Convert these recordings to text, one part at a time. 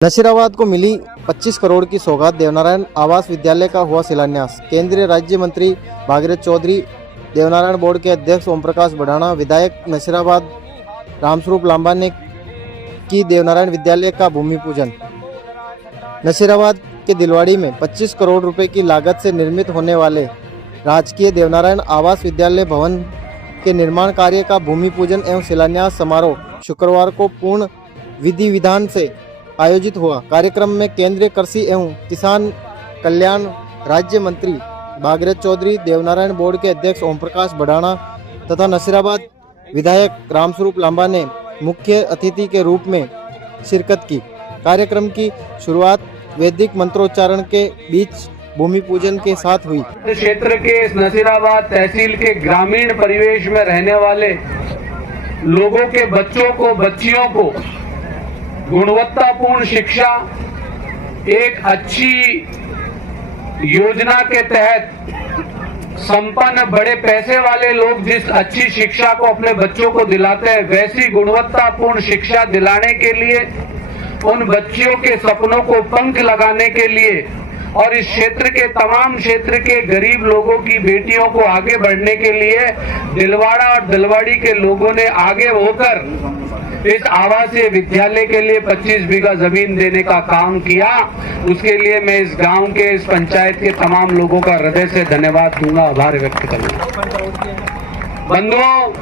नशीराबाद को मिली 25 करोड़ की सौगात। देवनारायण आवास विद्यालय का हुआ शिलान्यास। केंद्रीय राज्य मंत्री भागीरथ चौधरी, देवनारायण बोर्ड के अध्यक्ष ओम प्रकाश बढ़ाना, विधायक नशीराबाद रामस्वरूप लांबा ने की देवनारायण विद्यालय का भूमि पूजन। नशीराबाद के दिलवाड़ी में 25 करोड़ रुपए की लागत से निर्मित होने वाले राजकीय देवनारायण आवास विद्यालय भवन के निर्माण कार्य का भूमि पूजन एवं शिलान्यास समारोह शुक्रवार को पूर्ण विधि विधान से आयोजित हुआ। कार्यक्रम में केंद्रीय कृषि एवं किसान कल्याण राज्य मंत्री भागीरथ चौधरी, देवनारायण बोर्ड के अध्यक्ष ओम प्रकाश बढ़ाना तथा नशीराबाद विधायक रामस्वरूप लांबा ने मुख्य अतिथि के रूप में शिरकत की। कार्यक्रम की शुरुआत वैदिक मंत्रोच्चारण के बीच भूमि पूजन के साथ हुई। क्षेत्र के इस नशीराबाद तहसील के ग्रामीण परिवेश में रहने वाले लोगों के बच्चों को, बच्चियों को गुणवत्तापूर्ण शिक्षा एक अच्छी योजना के तहत संपन्न बड़े पैसे वाले लोग जिस अच्छी शिक्षा को अपने बच्चों को दिलाते हैं, वैसी गुणवत्तापूर्ण शिक्षा दिलाने के लिए, उन बच्चियों के सपनों को पंख लगाने के लिए और इस क्षेत्र के तमाम क्षेत्र के गरीब लोगों की बेटियों को आगे बढ़ने के लिए दिलवाड़ा और दिलवाड़ी के लोगों ने आगे होकर इस आवासीय विद्यालय के लिए 25 बीघा जमीन देने का काम किया। उसके लिए मैं इस गांव के, इस पंचायत के तमाम लोगों का हृदय से धन्यवाद दूंगा, आभार व्यक्त करूंगा। बंधुओं,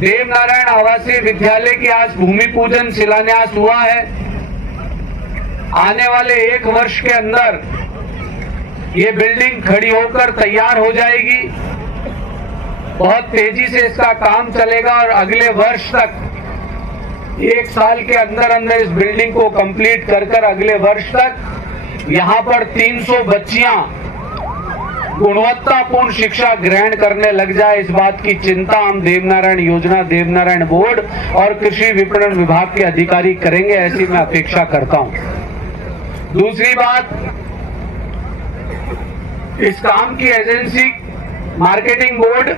देवनारायण आवासीय विद्यालय की आज भूमि पूजन शिलान्यास हुआ है। आने वाले 1 वर्ष के अंदर ये बिल्डिंग खड़ी होकर तैयार हो जाएगी। बहुत तेजी से इसका काम चलेगा और अगले वर्ष तक 1 साल के अंदर अंदर इस बिल्डिंग को कंप्लीट कर अगले वर्ष तक यहाँ पर 300 बच्चियां गुणवत्तापूर्ण शिक्षा ग्रहण करने लग जाए, इस बात की चिंता हम देवनारायण योजना, देवनारायण बोर्ड और कृषि विपणन विभाग के अधिकारी करेंगे, ऐसी मैं अपेक्षा करता हूं। दूसरी बात, इस काम की एजेंसी मार्केटिंग बोर्ड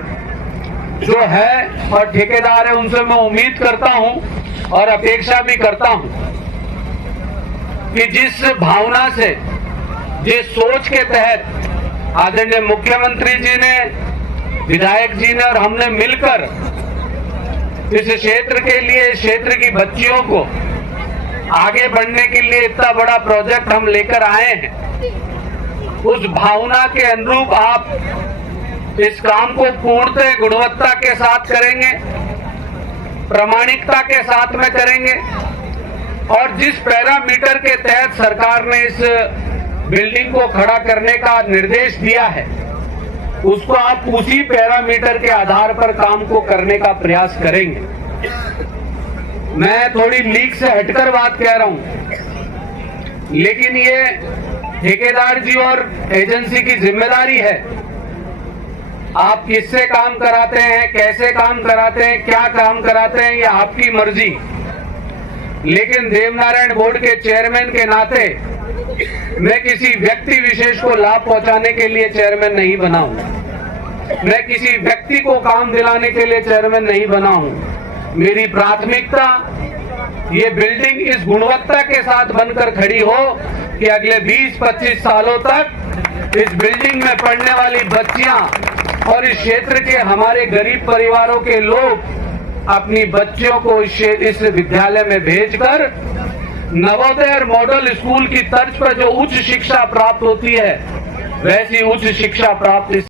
जो है और ठेकेदार है, उनसे मैं उम्मीद करता हूं और अपेक्षा भी करता हूं कि जिस भावना से, जिस सोच के तहत आदरणीय मुख्यमंत्री जी ने, विधायक जी ने और हमने मिलकर इस क्षेत्र के लिए, इस क्षेत्र की बच्चियों को आगे बढ़ने के लिए इतना बड़ा प्रोजेक्ट हम लेकर आए हैं, उस भावना के अनुरूप आप इस काम को पूर्णतः गुणवत्ता के साथ करेंगे, प्रामाणिकता के साथ में करेंगे और जिस पैरामीटर के तहत सरकार ने इस बिल्डिंग को खड़ा करने का निर्देश दिया है, उसको आप उसी पैरामीटर के आधार पर काम को करने का प्रयास करेंगे। मैं थोड़ी लीक से हटकर बात कह रहा हूं, लेकिन ये ठेकेदार जी और एजेंसी की जिम्मेदारी है। आप किससे काम कराते हैं, कैसे काम कराते हैं, क्या काम कराते हैं, ये आपकी मर्जी। लेकिन देवनारायण बोर्ड के चेयरमैन के नाते मैं किसी व्यक्ति विशेष को लाभ पहुंचाने के लिए चेयरमैन नहीं बना हूं, मैं किसी व्यक्ति को काम दिलाने के लिए चेयरमैन नहीं बना हूं। मेरी प्राथमिकता ये बिल्डिंग इस गुणवत्ता के साथ बनकर खड़ी हो कि अगले 20-25 सालों तक इस बिल्डिंग में पढ़ने वाली बच्चियां और इस क्षेत्र के हमारे गरीब परिवारों के लोग अपनी बच्चियों को इस विद्यालय में भेजकर नवोदय और मॉडल स्कूल की तर्ज पर जो उच्च शिक्षा प्राप्त होती है, वैसी उच्च शिक्षा प्राप्त